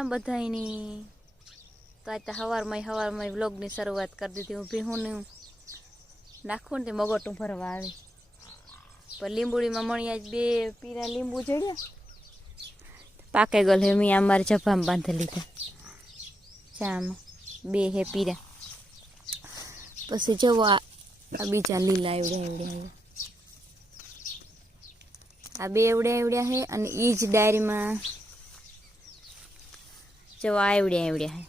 સીતારામ બધાયની તો આજ તો સવારમાં સવારમાં વ્લોગની શરૂઆત કરી દીધી. હું ભીહુંનું નાખું ને તે મગોટું ભરવા આવી. પણ લીંબુડીમાં મણી આજ બે પીરા લીંબુ જડ્યા. પાકે ગયેલ હે મેં અમારે જભામાં બાંધી લીધા. ચામાં, બે હે પીરા. પછી જવો આ બીજા લીલા એવડ્યા એવડ્યા આ બે એવડ્યા એવડ્યા હે અને એ જ ડાયરીમાં જો આવડ્યા આવડ્યા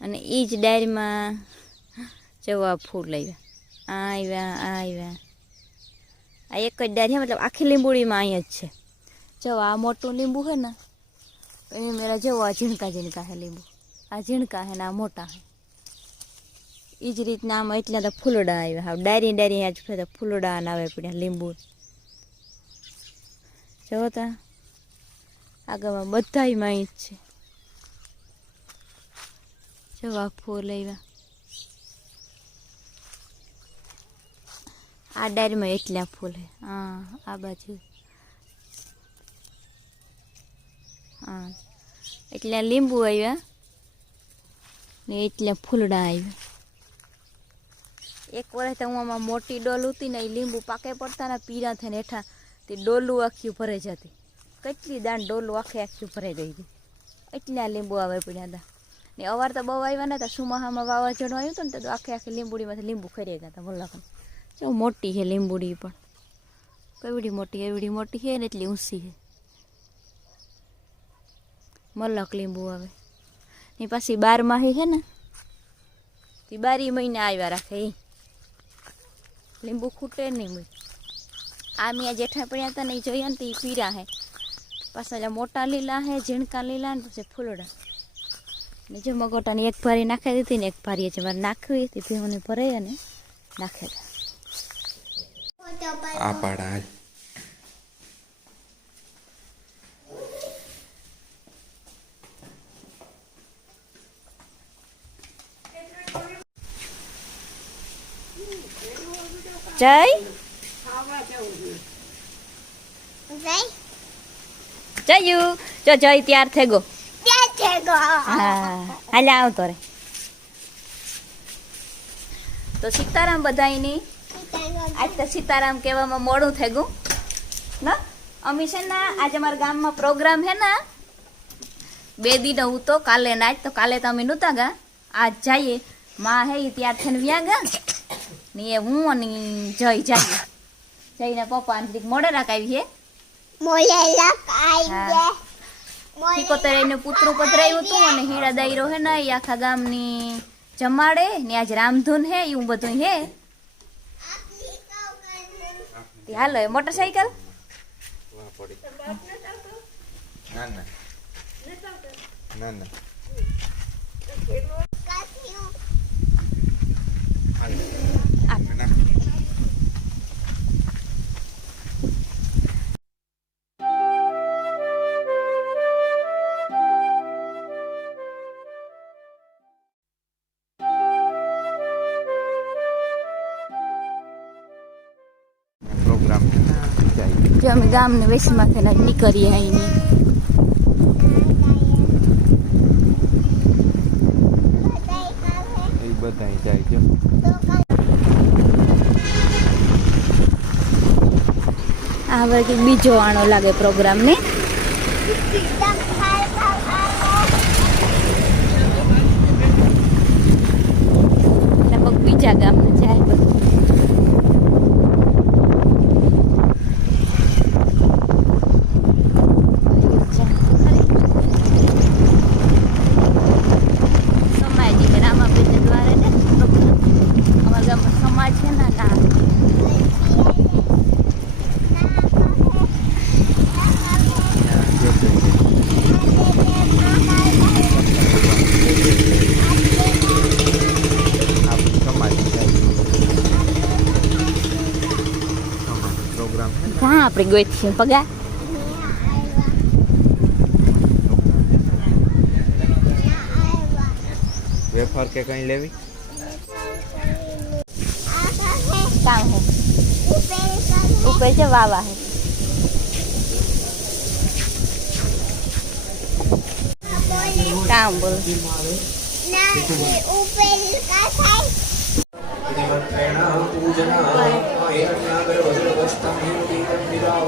અને એ જ ડાયરીમાં જવા ફૂલ આવ્યા. આવ્યા આવ્યા. આ એક જ ડાયરી મતલબ આખી લીંબુડીમાં અહીં જ છે. જો આ મોટું લીંબુ છે ને, એ મેરા જવો આ ઝીણકા ઝીણકા હે લીંબુ. આ ઝીણકા હે ને, આ મોટા છે એ જ રીતના આમાં એટલા તો ફૂલડા આવ્યા. હા ડાયરી ડાયરી આજ ફૂલડા આવે પડ્યા લીંબુ. જો તા. આગળમાં બધાય માહિત છે. જવા ફૂલ આવ્યા આ ડાયરીમાં એટલા ફૂલ હે હા, આ બાજુ. હા, એટલા લીંબુ આવ્યા ને એટલા ફૂલડા આવ્યા. એક વર્ષ તો હું આમાં મોટી ડોલ હતી ને એ લીંબુ પાકે પડતા ને પીરા થઈને હેઠા તે ડોલું આખી ભરે જતી. કેટલી દાંડ ડોલું આખી આખી ભરાઈ ગઈ હતી. એટલા લીંબુ આવે પડ્યા હતા. ને અવાર તો બહુ આવ્યા નતા, સુમાહામાં વાવાઝોડું આવ્યું હતું ને તો આખી આખી લીંબુડીમાંથી લીંબુ ખરી ગયા હતા બોલા જો મોટી છે લીંબુડી પણ. કેવડી મોટી, એવડી મોટી છે ને એટલી ઊંચી છે. મલક લીંબુ આવે. એ પાછી બારમાહી છે ને તે બારી મહિને આવ્યા રાખે એ લીંબુ ખૂટે નહીં આ મિયા જેઠા પડ્યા હતા ને એ જોયા ને તો એ પીરા હે. પાછા મોટા લીલા હે ઝીણકા લીલા ને પછી ફૂલડા. ને જો મગોટાની એક ભારી નાખી દીધી ને એક ભારી છે મારે નાખવી હતી ભીહોને ભરે અને નાખેલા આ પાડા જય. જય. જયુ જો જય ત્યાર થઈ ગયો. હા. હાલે આવતો રે તો સીતારામ બધાયની આજ તો સીતારામ કહેવામાં મોડું થઈ ગયું. ના? અમી છે ને આજે અમારા ગામમાં પ્રોગ્રામ હે ને બે દિન હું તો કાલે ના આજ તો કાલે તો અમે નહોતા ગા. આજ જઈએ. માં હે ત્યાર થઈને વ્યા ગા. ને એ હું અને જય જઈએ. જઈને પપ્પા મોડે રાખાવી હે. સિકોતર એને પુતરું પધરાયું હતું અને હીરા દાયરો હે ને આખા ગામની જમાડે ને આજ રામધૂન હે એવું બધું હે. હાલો એ મોટરસાઇકલ ના ના ના ના હાલ. જો અમે ગામની વેસમાંથી નીકળીએ અહીંની. એ બધા જાય છે. આ કંઈક બીજો આણો લાગે પ્રોગ્રામ ને લગભગ બીજા ગામને જાય બધું સમાજી કે રામાપીર દ્વારે ને અમારા ગામમાં સમાજ છે ને ના પ્રોગ્રામ ગોઠીએ પગા વેફર કે કઈ લેવી કામ હે ઉપર છે વાવા હે કામ બોલ ઉપર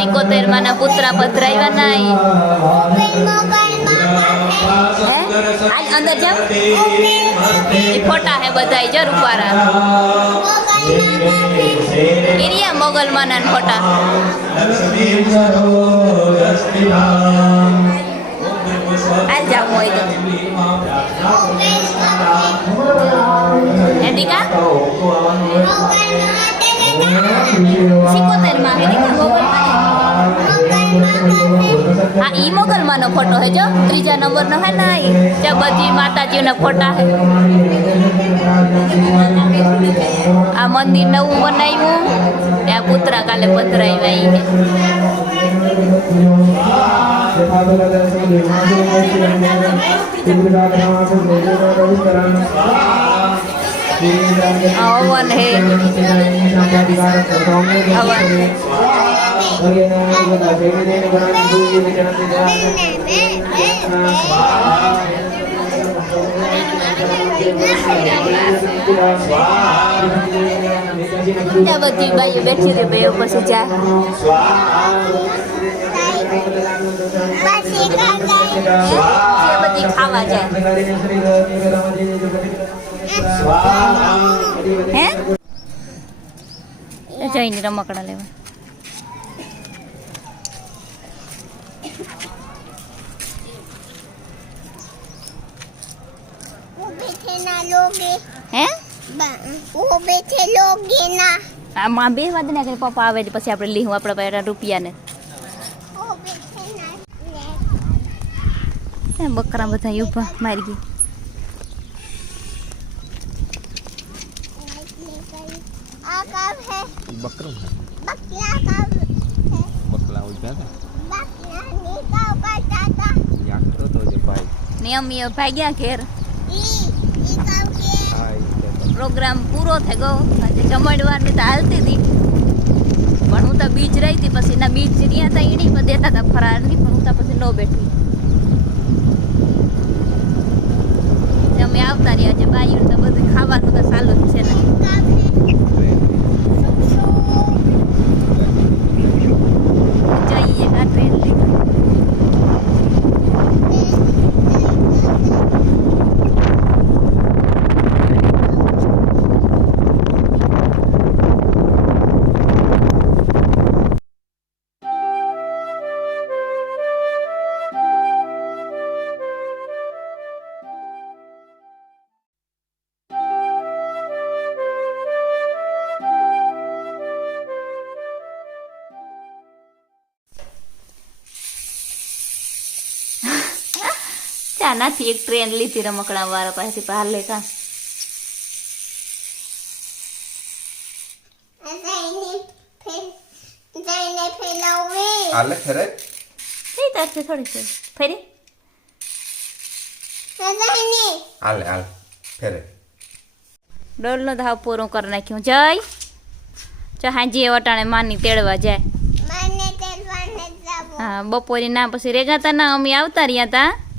સિકોતેર માના પુત્રા પધરાવ્યા નાય હે આજ અંદર જાવ એ ફોટા હે બધાય જો રૂપારા એરિયા મોગલ માના ફોટા આજ જાવ હોય તો એન્ડિકા સિકોતેરમાં હે દીકા મોગલ આ ઈ મોગલ માનો ફોટો હે જો. ત્રીજા નંબર નો હે ના ઈ. જે બધી માતાજીઓના ફોટા હે. આ મંદિર નવું બનાવ્યું. ત્યાં પુત્રા કાલે પધરાવ્યા ઈ હે આ હવન હે ત્યાં બધી બાઈઓ બેઠી રહી બે પછી જા એ બધી ખાવા જાય જઈને રમકડા લેવા. આમાં બે વાદ ને પપ્પા આવે પછી આપણે લીહું આપણે રૂપિયા ને બકરા બધા ઊભા મારી ગઈ બકરું છે પ્રોગ્રામ પૂરો થઈ ગયો. આજે જમણવારની તો હાલતી હતી. પણ હું તો બીજ રહી હતી, પછી ના બીજ રહ્યા હતા ઈડી પણ દેતા હતા ફરાળની પણ હું તો પછી ન બેઠી. અમે આવતા રહ્યા છે બાયું તો બધું ખાવાનું તો ચાલુ જ છે ને. ત્યાં એક ટ્રેન લીધી રમકડા વાળા પાસેથી બહાર લેતા. થોડી છે. ફરી. ફેરે ડોલનો ધાવ પૂરો કરી નાખ્યું. જય. હાજી વટાણે માની તેડવા જાય. હા બપોરે ના પછી રેગાતા ના અમે આવતા રહ્યા તા.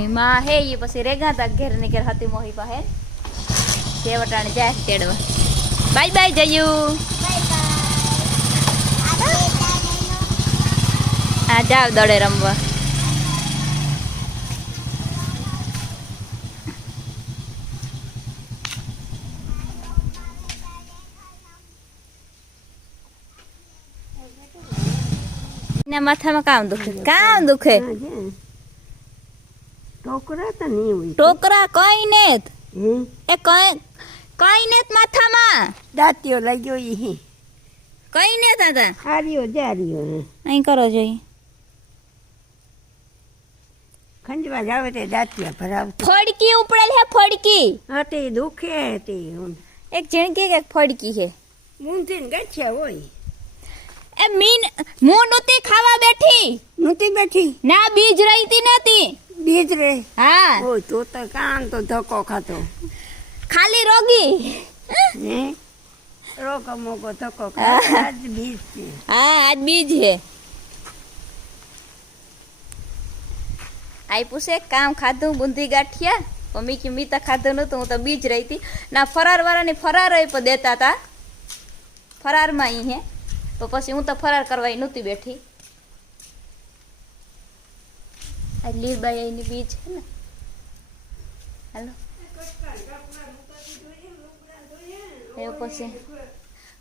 ને માં હે એ પછી રેગાતા ઘેર ને ઘેર હતી મોહી પાસે. જે વટાણે જાય તેડવા. બાય બાય, જયું. હા જાવ દોડે રમવા. માથામાં કામ દુખે કામ દુખે. ટોકરા તો નહીં હોય ટોકરા કઈ નેત હે એ કઈ કઈ નેત માથામાં દાંતીઓ લાગ્યો ઈ કઈ નેત હતા હાર્યો જાર્યો હે અહીં કરો જોઈ ખંજવા જાવે તે દાંતિયા ભરાવતી ફડકી ઉપડેલ હે ફડકી હા તે દુખે તે એક ઝીણકી કે ફડકી હે મૂંધીને ગચ્છા હોય એ મીન હું નહોતી ખાવા બેઠી નહોતી બેઠી ના બીજ રહીતી નહોતી બીજ રે હા. ઓ તો તો કાન તો ધક્કો ખાતો ખાલી રોગી? રોગ રોકો મોકો ધક્કો ખાતો આજ બીજ છે. હા આજ બીજ છે. આઈ પૂછે કામ ખાધું બુંદી ગાંઠિયા. મમ્મી કે મી તો ખાધું નતું હું તો બીજ રહી હતી. ના ફરાર વાળાની ફરાર પણ દેતા હતા ફરારમાં અહીં હે. તો પછી હું તો ફરાર કરવા નહોતી બેઠી. આ લીરબાઈ એની બીજ છે ને. હાલો. એવું પછી.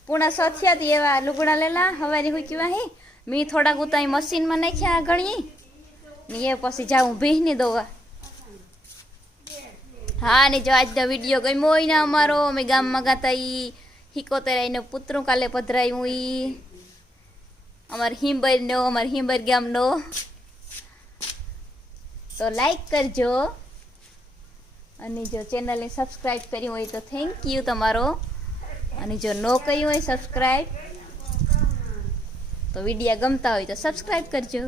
પૂણા સથિયાથી એવા લુગડા લેલા, હવારી હું કેવા હે. મી થોડાક ઉતાઈ મશીનમાં નાખ્યા ગણી ને એ પછી જાઉં ભીહની દોવા. હા, ને જો આજનો વીડિયો ગમ્યો હોય ને અમારો, અમે ગામમાં ગાતા ઈ હિકોતેર એનો પુત્રું કાલે પધરાયું ઈ. અમાર હિમબર નો અમાર હિમબર ગામનો. તો લાઈક કરજો. અને જો ચેનલને સબસ્ક્રાઈબ કરી હોય તો થેન્ક યુ તમારો. અને જો ન કર્યું હોય સબસ્ક્રાઈબ તો વિડીયા ગમતા હોય તો સબસ્ક્રાઈબ કરજો.